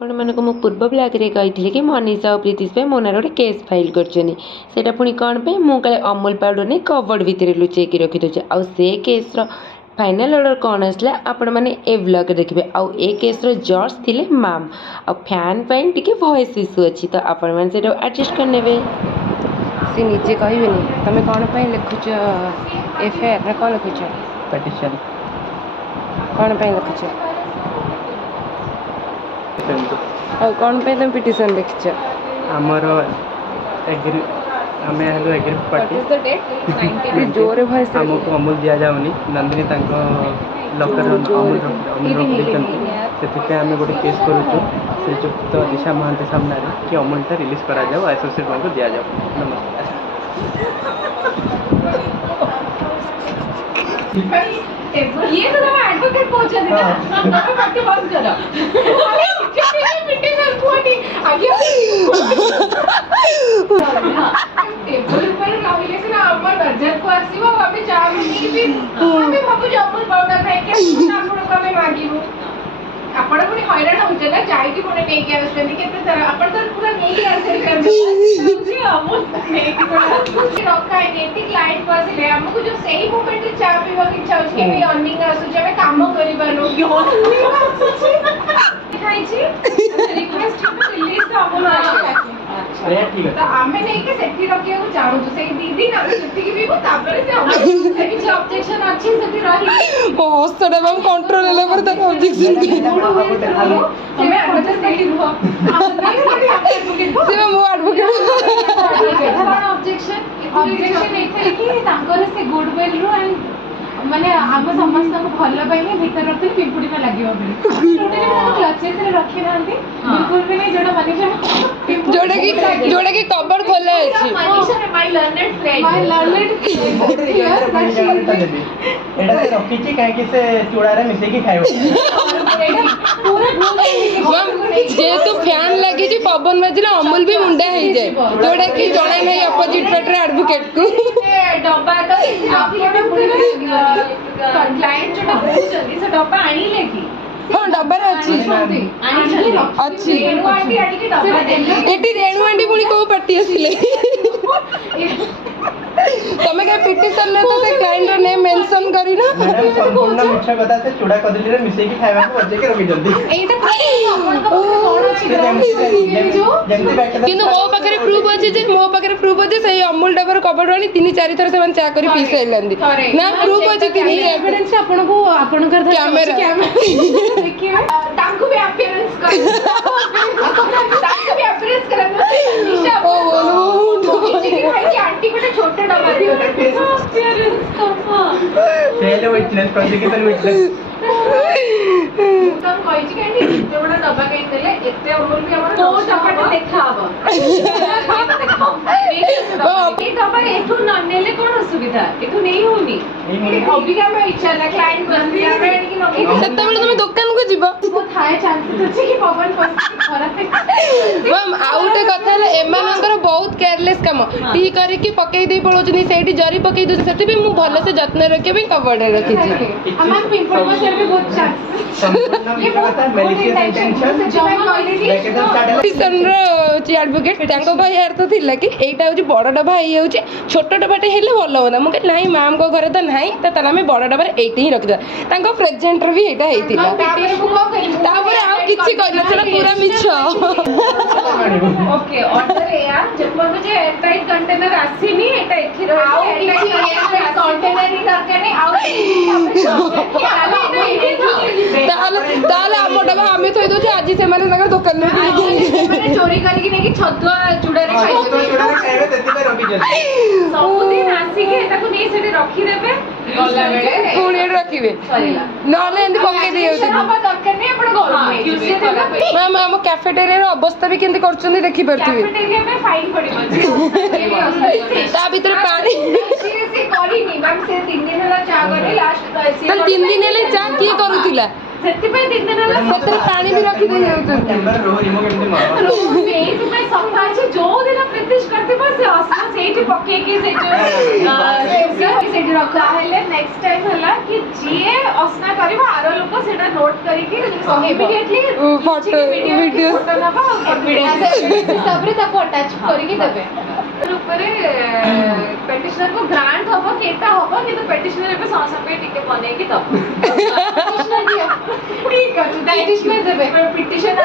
ଆପଣମାନଙ୍କୁ ମୁଁ ପୂର୍ବ ବ୍ଲଗ୍ରେ କହିଥିଲି କି ମନୀଷା ଆଉ ପ୍ରୀତିଶ ପାଇଁ ମୋ ନାଁରେ ଗୋଟେ କେସ୍ ଫାଇଲ୍ କରିଛନ୍ତି। ସେଇଟା ପୁଣି କ'ଣ ପାଇଁ ମୁଁ କାଳେ ଅମୁଲ ପାଉଡ଼ର ନେଇ କବର୍ଡ଼ ଭିତରେ ଲୁଚେଇକି ରଖିଦେଉଛି। ଆଉ ସେ କେସ୍ର ଫାଇନାଲ୍ ଅର୍ଡ଼ର କ'ଣ ଆସିଲା ଆପଣମାନେ ଏ ବ୍ଲଗ୍ରେ ଦେଖିବେ। ଆଉ ଏ କେସ୍ର ଜଜ୍ ଥିଲେ ମ୍ୟାମ୍। ଆଉ ଫ୍ୟାନ୍ ପାଇଁ ଟିକେ ଭଏସ୍ ଇସ୍ୟୁ ଅଛି, ତ ଆପଣମାନେ ସେଇଟାକୁ ଆଡ଼ଜଷ୍ଟ କରିନେବେ। ସେ ନିଜେ କହିବେନି ତମେ କ'ଣ ପାଇଁ ଲେଖୁଛ ଏଫଆଇଆର୍ ନା କ'ଣ ଲେଖୁଛ? ପିଟିସନ୍। କ'ଣ ପାଇଁ ଲେଖୁଛ? ଆଉ କ'ଣ ପାଇଁ ତମେ ପିଟିସନ୍ ଲେଖିଛ? ଆମର ଆମେ ହେଲୁ ଏଗ୍ରି ପାର୍ଟି। ଜୋରରେ ଭଏସ୍ ଆମକୁ ଅମୁଲ ଦିଆଯାଉନି, ନନ୍ଦିନୀ ତାଙ୍କ ଲକର୍ ଅମୁଲ ରଖିଛନ୍ତି। ସେଥିପାଇଁ ଆମେ ଗୋଟେ କେସ୍ କରୁଛୁ ଶ୍ରୀଯୁକ୍ତ ଦିଶା ମହାନ୍ତି ସାମ୍ନାରେ କି ଅମୁଲଟା ରିଲିଜ୍ କରାଯାଉ, ଆସୋସିଏଟ୍ମାନଙ୍କୁ ଦିଆଯାଉ। ନମସ୍କାର। ये तो तुम एडवोकेट पहुंचा देना ना बात बंद करो पिटिशन कोनी आगे टेबल ऊपर लाविले से ना अमर बजट को आसीबो हमें जामिनी भी हमें भाबु जमल पाउडर खाइ के आपण को हमें मागिबो आपण पुनी हैरान होते ना जाई की पुनी नेकी आछन केते सारा आपण तो पूरा नेकी आछन कर जी अमूल नेकी तो रखा है नेटी क्लाइंट पसिले हमको जो सही मोमेंट रे चा पीवा की इच्छा होची के भाई अर्निंग आसु जे काम करि पारो खाइ छी रिक्वेस्ट के रिलीज तो अमूल अरे ठीक है तो आमे नहीं के सेठी रखिया को चाहू जो सही दीदी ना सेठी की भी को तापर से किछ ऑब्जेक्शन अच्छी सेठी रही हस्तटा मैम कंट्रोल लेला पर तक ऑब्जेक्शन की हमें एडवोकेट के लिए रुआ से मो एडवोकेट ऑब्जेक्शन एथे कि तांकर से गुडविल रो एंड माने हम समस्त को भलो पई भीतर रखते पिंपुडी में लागियो बोली टोटली हम क्लचेस रे रखी नांती बिल्कुल भी नहीं जोड़ा मनीषा जोड़ा की कबर्ड खोला अछि मनीषा ने माय लर्नेड फ्रेंड एटा से रखी छी काहे कि से चूड़ा रे मिसे की खाइबो पूरा जे तो फैन लगी जी पवन बजले अमूल भी मुंडा हो जाए जोड़ा की जणा नहीं अपोजिट पट रे एडवोकेट को डब्बा तो रखिले पूरा क्लाइंट जोटा होचंदी से डब्बा आनी लेकी हाँ डब्बा रे अछि अछि रेणु आंटी आटी के डब्बा देले एटी रेणु आंटी पुणी को पार्टी आसिले तमे के पिटिशन ने तो से क्लाइंट रो नेम मेंशन करी ना मैडम संपूर्ण मिठा कथा से चूड़ा कदली रे मिसे की खाइबा को बचे के रखी जल्दी एटा अपन को कोन अछि किंतु मो पाखरे प्रूफ अछि जे मो पाखरे प्रूफ अछि सही अमूल डबर कबड़ वाली 3-4 थर से मन चा करी पीस आइलंदी ना प्रूफ अछि कि नहीं एविडेंस अपन को अपन कर कैमरा देखिए तांको भी अपीयरेंस कर तांको भी अपीयरेंस कर निशा ओ भाई की आंटी को छोटे डब्बा दियो अपीयरेंस करवा पहले विटनेस प्रोसिक्यूटर विटनेस तम कहि छी केंडी एते बडा डब्बा केन देले एते अमूल भी हमर को डब्बा देखाबो ए डब्बा एठू न नेले कोन असुविधा एठू नहीं होनी अबिका में इच्छा ना क्लाइंट बंदिया में कि नकी सत्ता बेले तुम दुकान को जीवा वो थाए चांसेस अछि कि पवन पसी खराब मैम आउटे कथा है एमानकर बहुत केयरलेस काम टी करी कि पकई दे पळोचनी सेठी जरी पकई दे सेठी भी मु भले से जत्न रखे भी कबर्ड रखी छी हम पिंपल में भी बहुत चांस ये बहुत मैलिशियस इंटेंशन पिटिशन रो ची एडवोकेट तांको कहयार तो थिला कि एटा होची बड़ डबा हे होची छोट डबाटे हेले भलो होना मु के नाही मैम को घरे तो नाही त तला में बड़ डबा एटी ही रख दे तांको प्रेजेंटर भी एटा हेतिला तापर आ किछि कहना छला पूरा मिछ ओके ऑर्डर या जब मुझे एयरटाइट कंटेनर आसीनी एटा एथि रह आउ किछि एयरटाइट कंटेनर ही दरकार नहीं आउ ताले हम डबा हमें थई दो आज से माने नगर दुकान में माने चोरी करी कि नहीं छतुआ चूड़ा रे खाइ चूड़ा खाइबे तेति पे रखी जल्दी सब दिन आसी के एटा को नहीं सेटे रखी देबे गला बेले पुणी रखिबे सरीला नले एंदी पके दियो हम दरकार नहीं अपन घर में यूज से मैम हम कैफेटेरिया रो अवस्था भी केंदी करछन देखि परथिबे कैफेटेरिया में फाइन पड़िबो ता भीतर पानी से करी नी मैम से 3 दिन होला चा करे लास्ट तल 3 दिन हेले चा की करूतिला ସେଥିପାଇଁ 3 ଦିନ ହେଲା ସେଥିରେ ପାଣି ବି ରଖି ଦେଇ ଯାଉଛନ୍ତି। ସେଇଥିପାଇଁ ସଫା ଅଛି ଯୋଉ ଦିନ ପ୍ରୀତିଶ କରିଥିବ ସେ ଅସନା ସେଇଠି ପକେଇକି ସେଇଠି ରଖା ହେଲେ ନେକ୍ସଟ ଟାଇମ ହେଲା କି ଯିଏ ଅସନା କରିବ ଆର ଲୋକ ସେଟା ନୋଟ କରିକି ଇମିଡିଏଟଲି ଫଟୋ ଭିଡିଓ ଫଟୋ ନବା ତାପରେ ତାକୁ ଆଟାଚ କରିକି ଦେବେ ଉପରେ ପେଟିସନର को ଗ୍ରାଣ୍ଟ ହବ କେଟା ହବ କିନ୍ତୁ ପେଟିସନର ଏବେ ସମସ୍ତଙ୍କ ପାଇଁ ଟିକେ ବନେଇକି ଦବ ଠିକ ଅଛି ପେଟିସନର ଦେବେ ପିଟିସନ